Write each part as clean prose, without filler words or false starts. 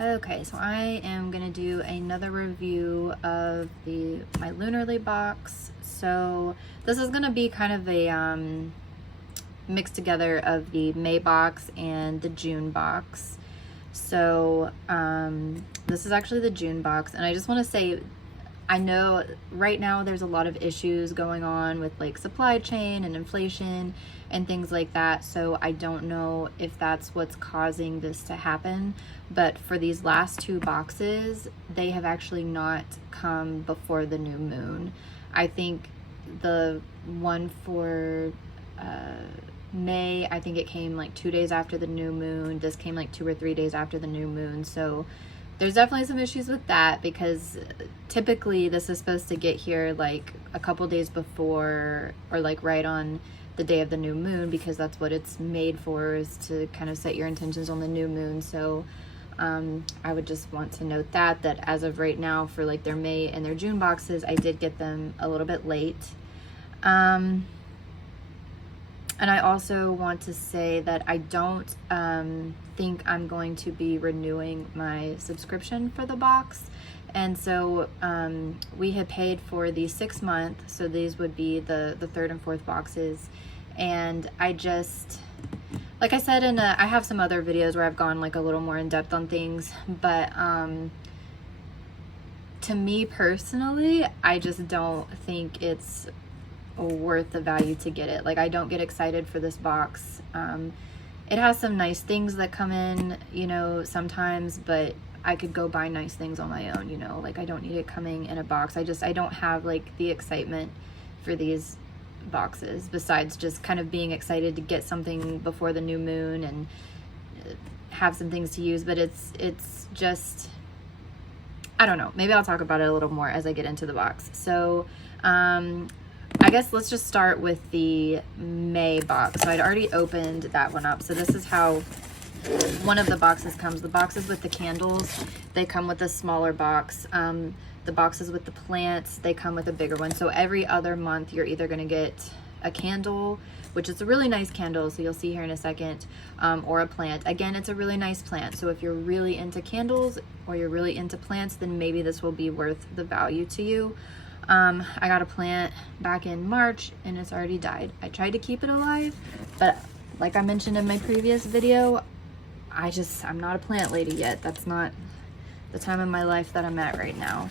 Okay, so I am gonna do another review of my Lunarly box. So this is gonna be kind of a mix together of the May box and the June box. So this is actually the June box, and I just want to say, I know right now there's a lot of issues going on with like supply chain and inflation and things like that. So I don't know if that's what's causing this to happen. But for these last two boxes, they have actually not come before the new moon. I think the one for May, I think it came like 2 days after the new moon. This came like 2 or 3 days after the new moon. So there's definitely some issues with that, because typically this is supposed to get here like a couple days before, or like right on the day of the new moon, because that's what it's made for, is to kind of set your intentions on the new moon. So I would just want to note that as of right now, for like their May and their June boxes, I did get them a little bit late. And I also want to say that I don't think I'm going to be renewing my subscription for the box. And so we had paid for the 6 month, so these would be the third and fourth boxes. And I just, like I said, I have some other videos where I've gone like a little more in depth on things, but to me personally, I just don't think it's worth the value to get it. Like, I don't get excited for this box. It has some nice things that come in, you know, sometimes, but I could go buy nice things on my own, you know, like I don't need it coming in a box. I don't have like the excitement for these boxes, besides just kind of being excited to get something before the new moon and have some things to use. But it's just, I don't know, maybe I'll talk about it a little more as I get into the box. So I guess let's just start with the May box. So I'd already opened that one up. So this is how one of the boxes comes. The boxes with the candles, they come with a smaller box. The boxes with the plants, they come with a bigger one. So every other month, you're either gonna get a candle, which is a really nice candle, so you'll see here in a second, or a plant. Again, it's a really nice plant. So if you're really into candles or you're really into plants, then maybe this will be worth the value to you. I got a plant back in March and it's already died. I tried to keep it alive, but like I mentioned in my previous video, I'm not a plant lady yet. That's not the time in my life that I'm at right now.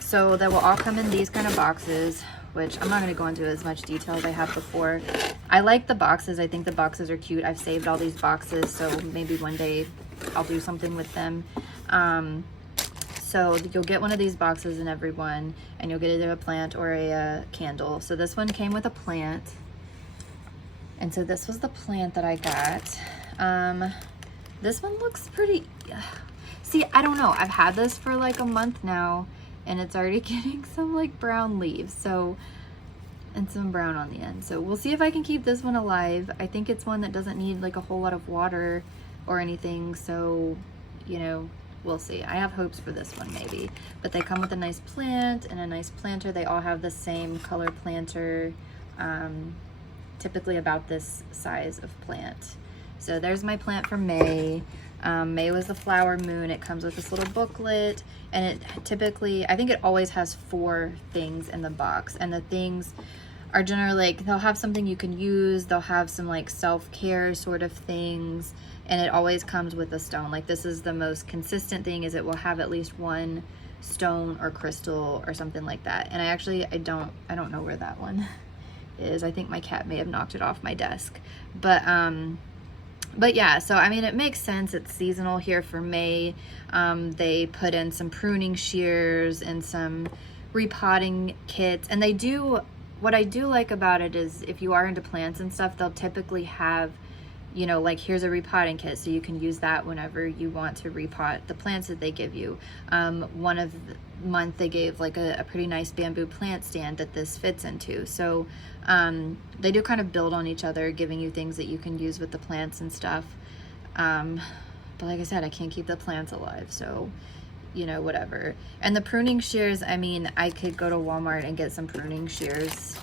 So they will all come in these kind of boxes, which I'm not going to go into as much detail as I have before. I like the boxes. I think the boxes are cute. I've saved all these boxes, so maybe one day I'll do something with them. So you'll get one of these boxes in every one, and you'll get either a plant or a candle. So this one came with a plant. And so this was the plant that I got. This one looks pretty, see, I don't know. I've had this for like a month now, and it's already getting some like brown leaves. So, and some brown on the end. So we'll see if I can keep this one alive. I think it's one that doesn't need like a whole lot of water or anything. So, you know, we'll see. I have hopes for this one maybe. But they come with a nice plant and a nice planter. They all have the same color planter, typically about this size of plant. So there's my plant for May. May was the flower moon. It comes with this little booklet, and it typically, I think it always has 4 things in the box, and the things are generally like, they'll have something you can use, they'll have some like self-care sort of things, and it always comes with a stone. Like, this is the most consistent thing, is it will have at least one stone or crystal or something like that. And I don't know where that one is. I think my cat may have knocked it off my desk. But yeah, so I mean, it makes sense. It's seasonal here for May. They put in some pruning shears and some repotting kits. And they do, what I do like about it is, if you are into plants and stuff, they'll typically have, you know, like, here's a repotting kit, so you can use that whenever you want to repot the plants that they give you. One of the month they gave like a pretty nice bamboo plant stand that this fits into. So they do kind of build on each other, giving you things that you can use with the plants and stuff. But like I said, I can't keep the plants alive, so you know, whatever. And the pruning shears, I mean, I could go to Walmart and get some pruning shears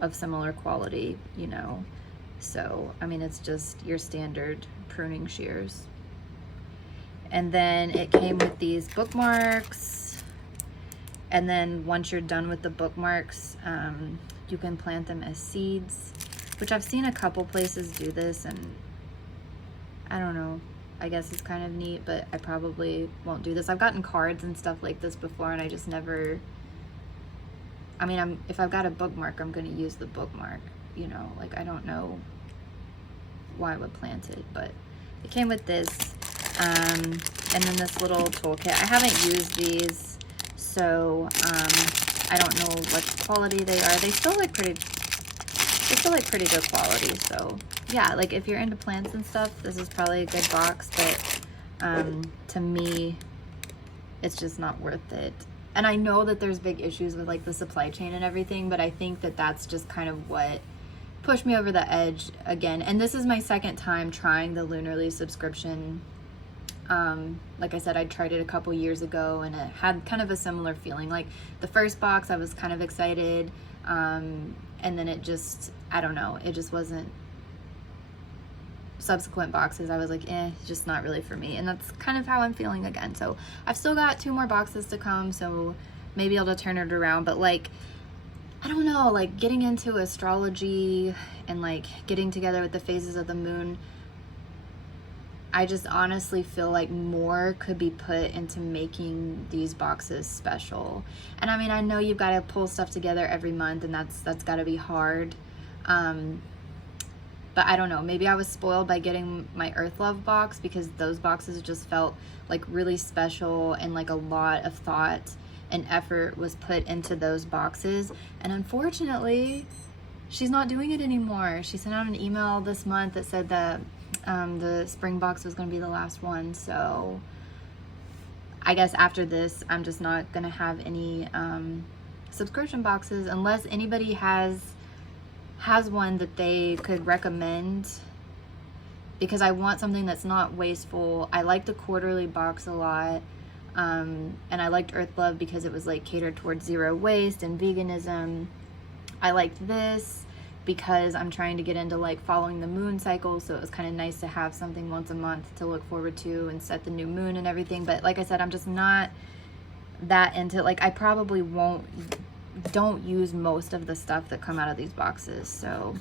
of similar quality, you know, So, I mean, it's just your standard pruning shears. And then it came with these bookmarks. And then once you're done with the bookmarks, you can plant them as seeds, which I've seen a couple places do this, and I don't know, I guess it's kind of neat, but I probably won't do this. I've gotten cards and stuff like this before, and I just never, I mean, if I've got a bookmark, I'm going to use the bookmark, you know, like I don't know why I would plant it, but it came with this, and then this little toolkit. I haven't used these, so I don't know what quality they are. They still look pretty good quality, so yeah, like if you're into plants and stuff, this is probably a good box, but to me, it's just not worth it. And I know that there's big issues with like the supply chain and everything, but I think that that's just kind of what pushed me over the edge again. And this is my second time trying the Lunarly subscription. Like I said, I tried it a couple years ago, and it had kind of a similar feeling. Like the first box, I was kind of excited, and then it just, I don't know, it just wasn't. Subsequent boxes, I was like, just not really for me. And that's kind of how I'm feeling again. So I've still got 2 more boxes to come, so maybe I'll turn it around. But like, I don't know, like getting into astrology and like getting together with the phases of the moon, I just honestly feel like more could be put into making these boxes special. And I mean, I know you've got to pull stuff together every month, and that's got to be hard. But I don't know, maybe I was spoiled by getting my Earth Love box, because those boxes just felt like really special, and like a lot of thought and effort was put into those boxes. And unfortunately, she's not doing it anymore. She sent out an email this month that said that the spring box was going to be the last one. So I guess after this, I'm just not going to have any subscription boxes unless anybody has one that they could recommend, because I want something that's not wasteful. I like the quarterly box a lot, and I liked Earth Love because it was like catered towards zero waste and veganism. I liked this because I'm trying to get into like following the moon cycle, so it was kind of nice to have something once a month to look forward to and set the new moon and everything. But like I said, I'm just not that into, like, I probably don't use most of the stuff that come out of these boxes. So,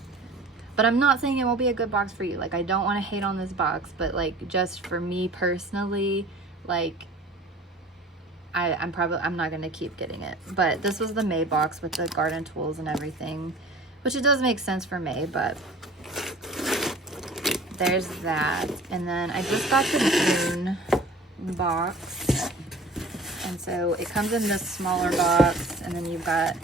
but I'm not saying it won't be a good box for you. Like, I don't want to hate on this box, but like just for me personally, like I'm not going to keep getting it. But this was the May box with the garden tools and everything, which it does make sense for May, but there's that. And then I just got the June box. And so it comes in this smaller box, and then you've got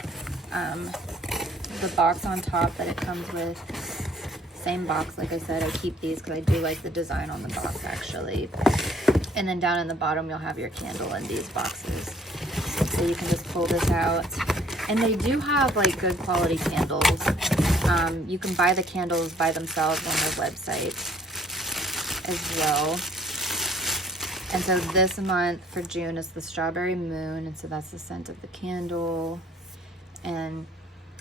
the box on top that it comes with. Same box, like I said, I keep these because I do like the design on the box actually. And then down in the bottom you'll have your candle in these boxes. So you can just pull this out. And they do have like good quality candles. You can buy the candles by themselves on their website as well. And so this month for June is the Strawberry Moon, and so that's the scent of the candle. And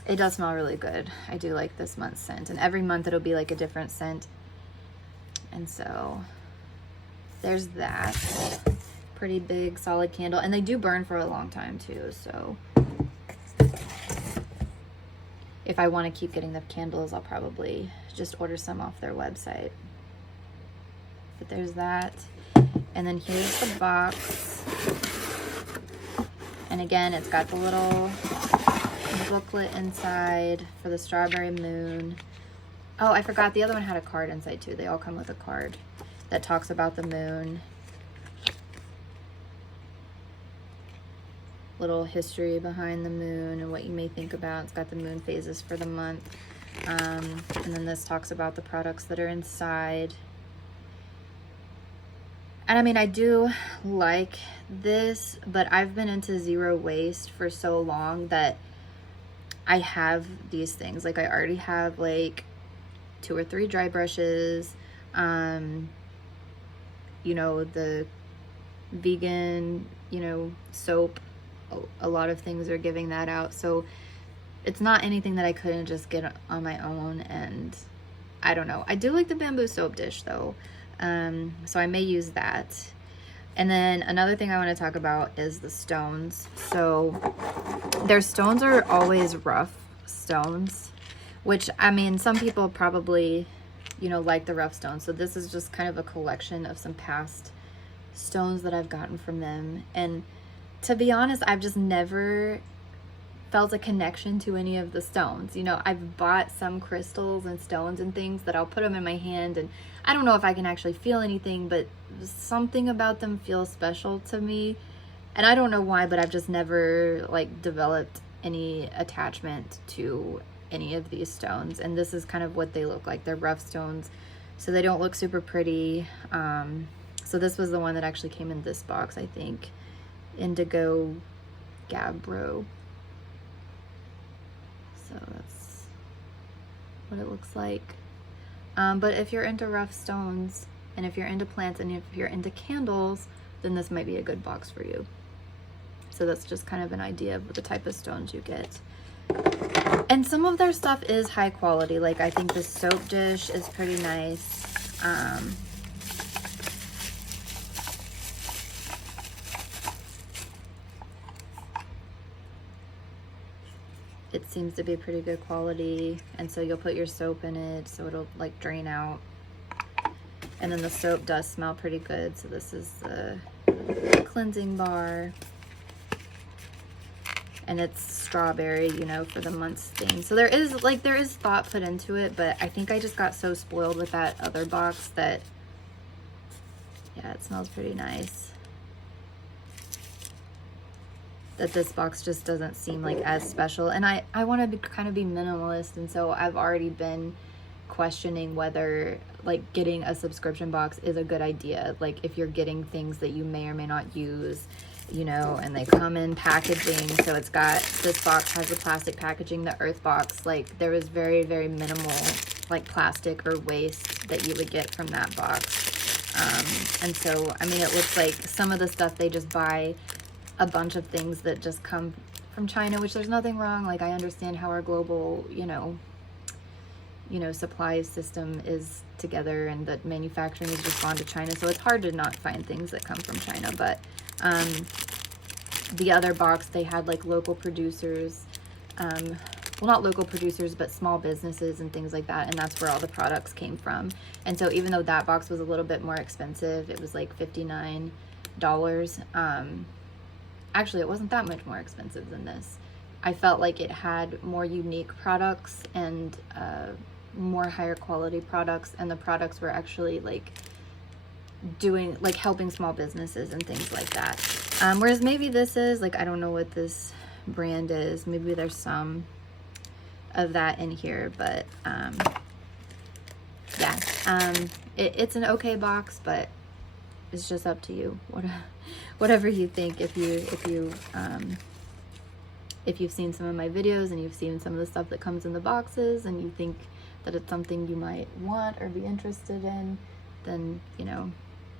it does smell really good. I do like this month's scent, and every month it'll be like a different scent. And so there's that. Pretty big solid candle, and they do burn for a long time too, so if I want to keep getting the candles, I'll probably just order some off their website. But there's that. And then here's the box. And again, it's got the little booklet inside for the Strawberry Moon. Oh, I forgot, the other one had a card inside too. They all come with a card that talks about the moon. Little history behind the moon and what you may think about. It's got the moon phases for the month. And then this talks about the products that are inside. And I mean, I do like this, but I've been into zero waste for so long that I have these things. Like, I already have like 2 or 3 dry brushes, you know, the vegan, you know, soap. A lot of things are giving that out. So it's not anything that I couldn't just get on my own. And I don't know. I do like the bamboo soap dish though. So I may use that. And then another thing I want to talk about is the stones. So their stones are always rough stones, which, I mean, some people probably, you know, like the rough stones. So this is just kind of a collection of some past stones that I've gotten from them. And to be honest, I've just never felt a connection to any of the stones. You know, I've bought some crystals and stones and things that I'll put them in my hand, and I don't know if I can actually feel anything, but something about them feels special to me. And I don't know why, but I've just never like developed any attachment to any of these stones. And this is kind of what they look like. They're rough stones, so they don't look super pretty. So this was the one that actually came in this box, I think. Indigo Gabbro. So that's what it looks like. But if you're into rough stones, and if you're into plants, and if you're into candles, then this might be a good box for you. So that's just kind of an idea of the type of stones you get. And some of their stuff is high quality. Like, I think this soap dish is pretty nice. It seems to be pretty good quality, and so you'll put your soap in it so it'll like drain out. And then the soap does smell pretty good. So this is the cleansing bar, and it's strawberry, you know, for the months thing. So there is thought put into it, but I think I just got so spoiled with that other box that, yeah, it smells pretty nice, that this box just doesn't seem like as special. And I want to kind of be minimalist, and so I've already been questioning whether like getting a subscription box is a good idea. Like, if you're getting things that you may or may not use, you know, and they come in packaging. So it's got, this box has the plastic packaging, the earth box. Like, there was very, very minimal like plastic or waste that you would get from that box. And so, I mean, it looks like some of the stuff they just buy a bunch of things that just come from China, which there's nothing wrong. Like, I understand how our global, you know, supply system is together, and that manufacturing has just gone to China. So it's hard to not find things that come from China. But the other box, they had like local producers, well, not local producers, but small businesses and things like that. And that's where all the products came from. And so even though that box was a little bit more expensive, it was like $59. Actually, it wasn't that much more expensive than this. I felt like it had more unique products and more higher quality products, and the products were actually like doing, like helping small businesses and things like that. Whereas maybe this is like, I don't know what this brand is. Maybe there's some of that in here, but yeah, it's an okay box, but it's just up to you. Whatever you think. If you've seen some of my videos and you've seen some of the stuff that comes in the boxes, and you think that it's something you might want or be interested in, then, you know,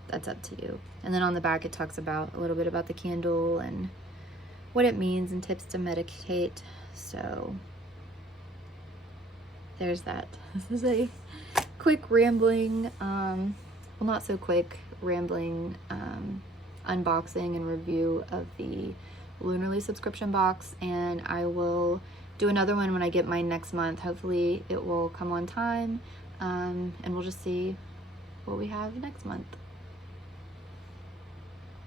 that's up to you. And then on the back, it talks about a little bit about the candle and what it means and tips to meditate. So there's that. This is a quick rambling, well, not so quick, rambling unboxing and review of the Lunarly subscription box, and I will do another one when I get mine next month. Hopefully it will come on time, and we'll just see what we have next month.